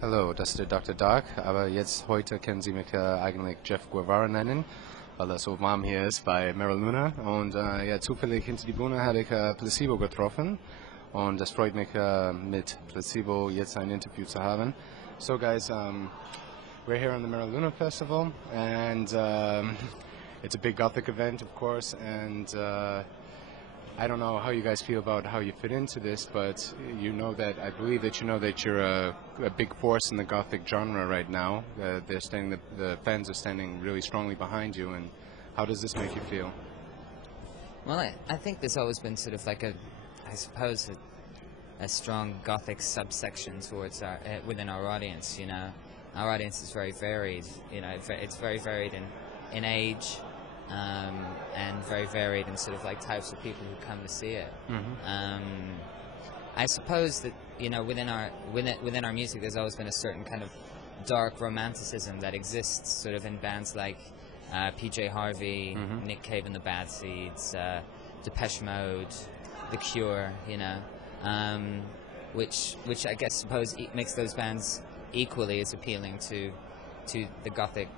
Hallo, das ist der Dr. Dark, aber heute können Sie mich eigentlich Jeff Guevara nennen, weil es so warm hier ist bei Mera Luna. Und ja, zufällig hinter die Bühne habe ich Placebo getroffen und das freut mich, mit Placebo jetzt ein Interview zu haben. So guys, we're here on the Mera Luna Festival, and it's a big Gothic event, of course, and I don't know how you guys feel about how you fit into this, but I believe that you know that you're a big force in the Gothic genre right now. The fans are standing really strongly behind you, and how does this make you feel? Well, I think there's always been sort of like a strong Gothic subsection towards within our audience. You know, our audience is very varied. You know, it's very varied in age. And very varied in sort of like types of people who come to see it. I suppose that within our music, there's always been a certain kind of dark romanticism that exists, sort of in bands like PJ Harvey, Nick Cave and the Bad Seeds, Depeche Mode, The Cure. Which I guess suppose makes those bands equally as appealing to the Gothic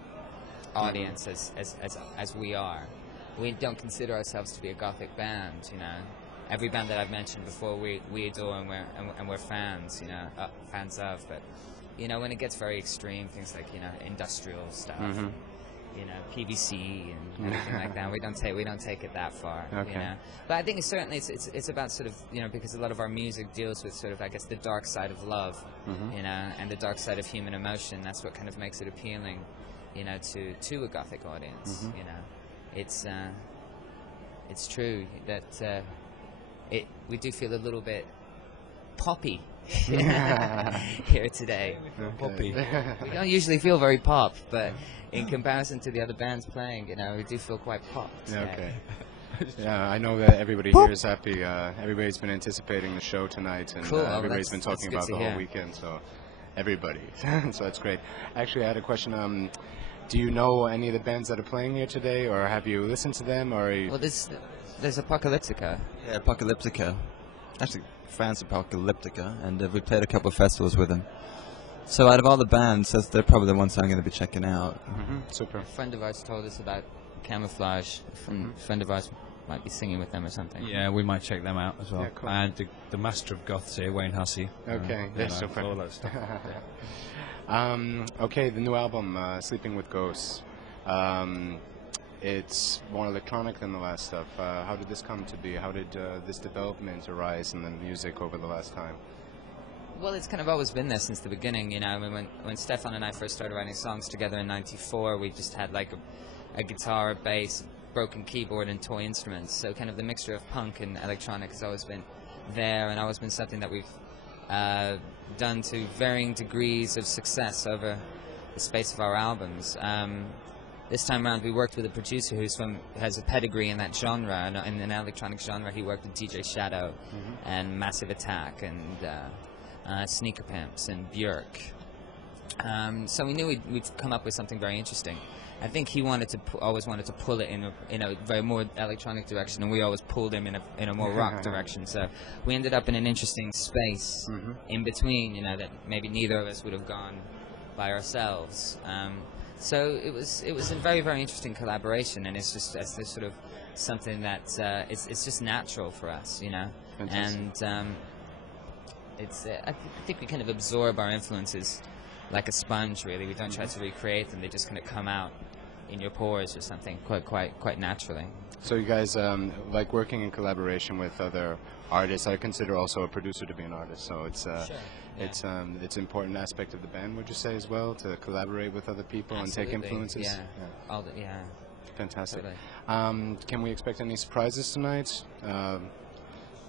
audience as we are. We don't consider ourselves to be a Gothic band, Every band that I've mentioned before, we adore and we're fans, fans of. But when it gets very extreme, things like industrial stuff, PVC and everything like that, we don't take it that far. Okay. But I think it's about sort of because a lot of our music deals with sort of, I guess, the dark side of love, and the dark side of human emotion. That's what kind of makes it appealing. To a Gothic audience, it's true that we do feel a little bit poppy here today. Poppy. We don't usually feel very pop, but in comparison to the other bands playing, we do feel quite pop today. Okay. Yeah, I know that everybody here is happy. Everybody's been anticipating the show tonight, and cool. Everybody's been talking about the whole weekend. So. Everybody. So that's great. Actually, I had a question. Do you know any of the bands that are playing here today, or have you listened to them? Or Well, there's Apocalyptica. Yeah, Apocalyptica. Actually, France Apocalyptica, and we played a couple of festivals with them. So out of all the bands, they're probably the ones I'm going to be checking out. Super. A friend of ours told us about Camouflage. A friend of ours might be singing with them or something. Yeah, we might check them out as well. Yeah, cool. And the master of goths here, Wayne Hussey. Okay, that's super. All that stuff. Okay, the new album, Sleeping with Ghosts. It's more electronic than the last stuff. How did this come to be? How did this development arise in the music over the last time? Well, it's kind of always been there since the beginning, I mean, when Stefan and I first started writing songs together in '94, we just had like a guitar, a bass, broken keyboard and toy instruments, so kind of the mixture of punk and electronic has always been there, and always been something that we've done to varying degrees of success over the space of our albums. This time around we worked with a producer who has a pedigree in that genre, and in an electronic genre he worked with DJ Shadow and Massive Attack and Sneaker Pimps and Björk. So we knew we'd come up with something very interesting. I think he always wanted to pull it in a very more electronic direction, and we always pulled him in a more rock direction. So we ended up in an interesting space in between, that maybe neither of us would have gone by ourselves. So it was a very, very interesting collaboration, and it's just sort of something that it's just natural for us, Fantastic. And I think we kind of absorb our influences like a sponge, really. We don't try to recreate them; they just kind of come out in your pores or something quite naturally. So you guys like working in collaboration with other artists. I consider also a producer to be an artist, so it's it's an important aspect of the band. Would you say as well, to collaborate with other people Absolutely. and take influences? Yeah. Fantastic. Totally. Can we expect any surprises tonight?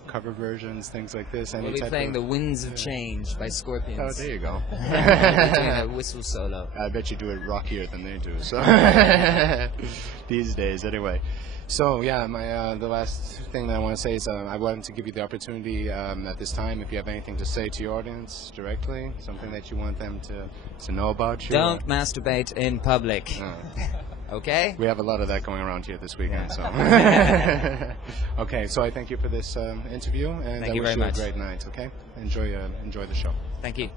Cover versions, things like this? We'll be playing The Winds of Change by Scorpions. Oh, there you go. Doing a whistle solo. I bet you do it rockier than they do. So these days, anyway. So yeah, the last thing that I want to say is I wanted to give you the opportunity at this time, if you have anything to say to your audience directly, something that you want them to know about you. Don't masturbate in public. Okay? We have a lot of that going around here this weekend. So okay, so I thank you for this interview, and Thank I you wish very you much. a great night. Okay, enjoy the show. Thank you.